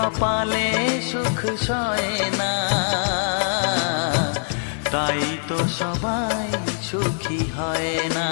কপালে সুখ সয় না, তাই তো সবাই সুখী হয় না।